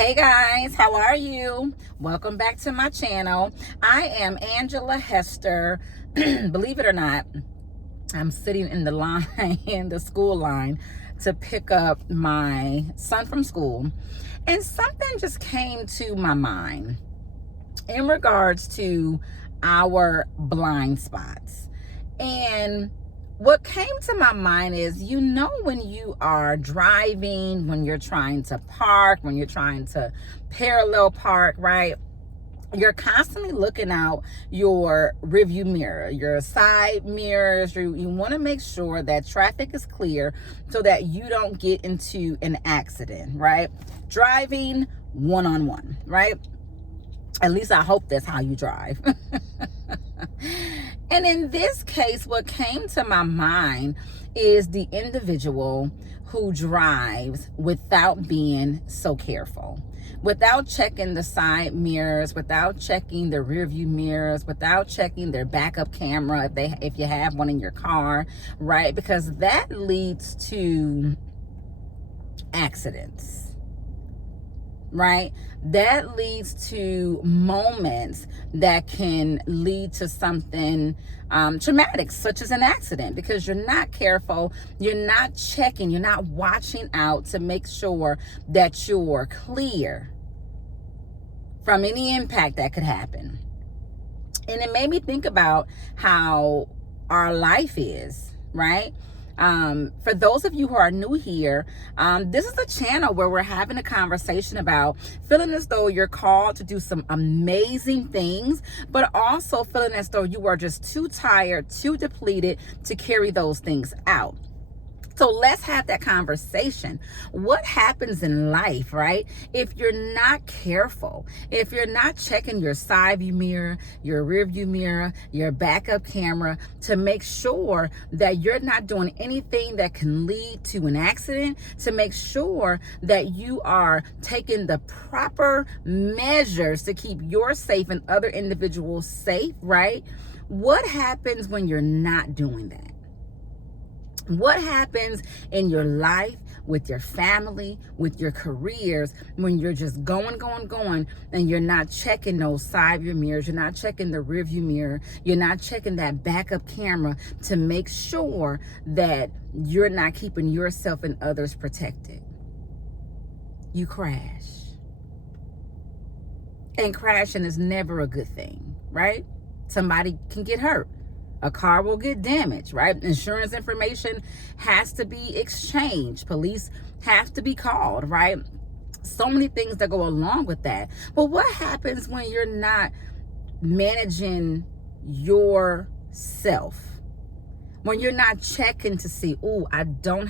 Hey guys, how are you? Welcome back to my channel. I am Angela Hester. Believe it or not, I'm sitting in the line, in the school line, to pick up my son from school. And something just came to my mind in regards to our blind spots. And what came to my mind is, when you are driving, when you're trying to park, when you're trying to parallel park, right? You're constantly looking out your rearview mirror, your side mirrors. You want to make sure that traffic is clear so that you don't get into an accident, right? Driving one-on-one, right? At least I hope that's how you drive. And in this case, what came to my mind is the individual who drives without being so careful, without checking the side mirrors, without checking the rearview mirrors, without checking their backup camera if you have one in your car, right? Because that leads to accidents. Right? That leads to moments that can lead to something traumatic, such as an accident, because you're not careful, you're not checking, you're not watching out to make sure that you're clear from any impact that could happen. And it made me think about how our life is, right? For those of you who are new here, this is a channel where we're having a conversation about feeling as though you're called to do some amazing things, but also feeling as though you are just too tired, too depleted to carry those things out. So let's have that conversation. What happens in life, right? If you're not careful, if you're not checking your side view mirror, your rear view mirror, your backup camera to make sure that you're not doing anything that can lead to an accident, to make sure that you are taking the proper measures to keep yourself and other individuals safe, right? What happens when you're not doing that? What happens in your life, with your family, with your careers, when you're just going, and you're not checking those side view mirrors, you're not checking the rear view mirror, you're not checking that backup camera to make sure that you're not keeping yourself and others protected? You crash. And crashing is never a good thing, right? Somebody can get hurt. A car will get damaged, right? Insurance information has to be exchanged. Police have to be called, right? So many things that go along with that. But what happens when you're not managing yourself? When you're not checking to see, I don't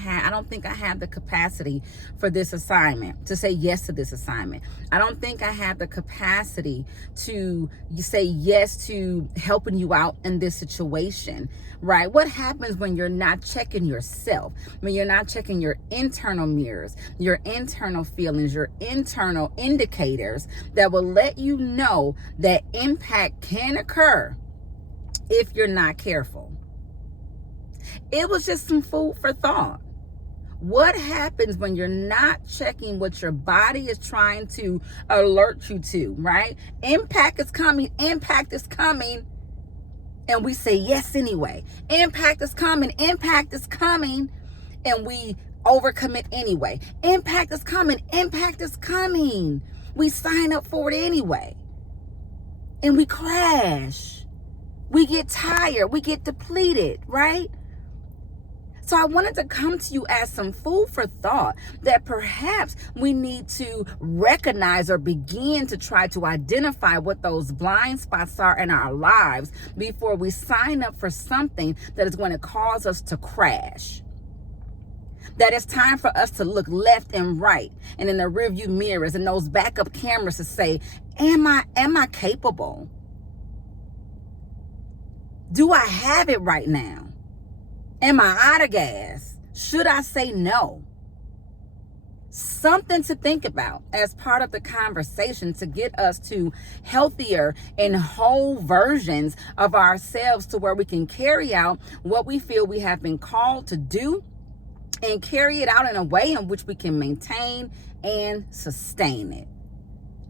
think I have the capacity for this assignment, to say yes to this assignment. I don't think I have the capacity to say yes to helping you out in this situation, right? What happens when you're not checking yourself, when you're not checking your internal mirrors, your internal feelings, your internal indicators that will let you know that impact can occur if you're not careful? It was just some food for thought. What happens when you're not checking what your body is trying to alert you to, right? Impact is coming, and we say yes anyway. Impact is coming, and we overcommit anyway. Impact is coming. We sign up for it anyway. And we crash. We get tired, we get depleted, right? So I wanted to come to you as some food for thought that perhaps we need to recognize or begin to try to identify what those blind spots are in our lives before we sign up for something that is going to cause us to crash. That it's time for us to look left and right and in the rearview mirrors and those backup cameras to say, am I capable? Do I have it right now? Am I out of gas? Should I say no? Something to think about as part of the conversation to get us to healthier and whole versions of ourselves, to where we can carry out what we feel we have been called to do and carry it out in a way in which we can maintain and sustain it.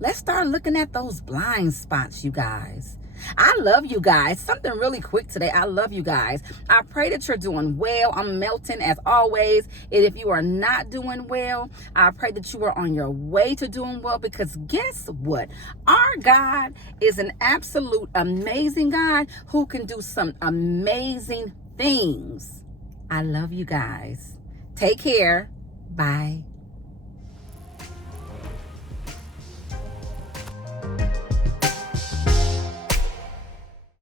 Let's start looking at those blind spots, you guys. I love you guys. Something really quick today. I love you guys. I pray that you're doing well. I'm melting as always. And if you are not doing well, I pray that you are on your way to doing well, because guess what? Our God is an absolute amazing God who can do some amazing things. I love you guys. Take care. Bye.